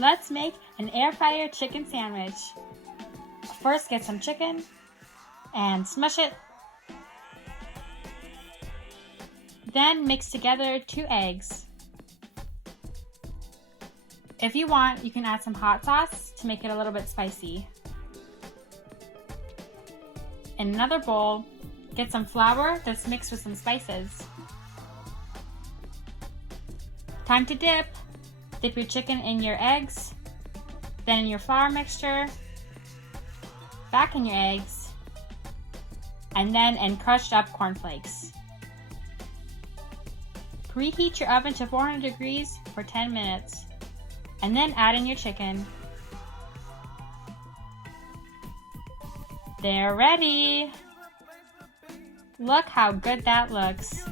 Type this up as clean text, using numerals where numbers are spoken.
Let's make an air fryer chicken sandwich. First, get some chicken and smush it. Then mix together 2 eggs. If you want, you can add some hot sauce to make it a little bit spicy. In another bowl, get some flour that's mixed with some spices. Time to dip. Dip your chicken in your eggs, then in your flour mixture, back in your eggs, and then in crushed up cornflakes. Preheat your oven to 400 degrees for 10 minutes, and then add in your chicken. They're ready! Look how good that looks.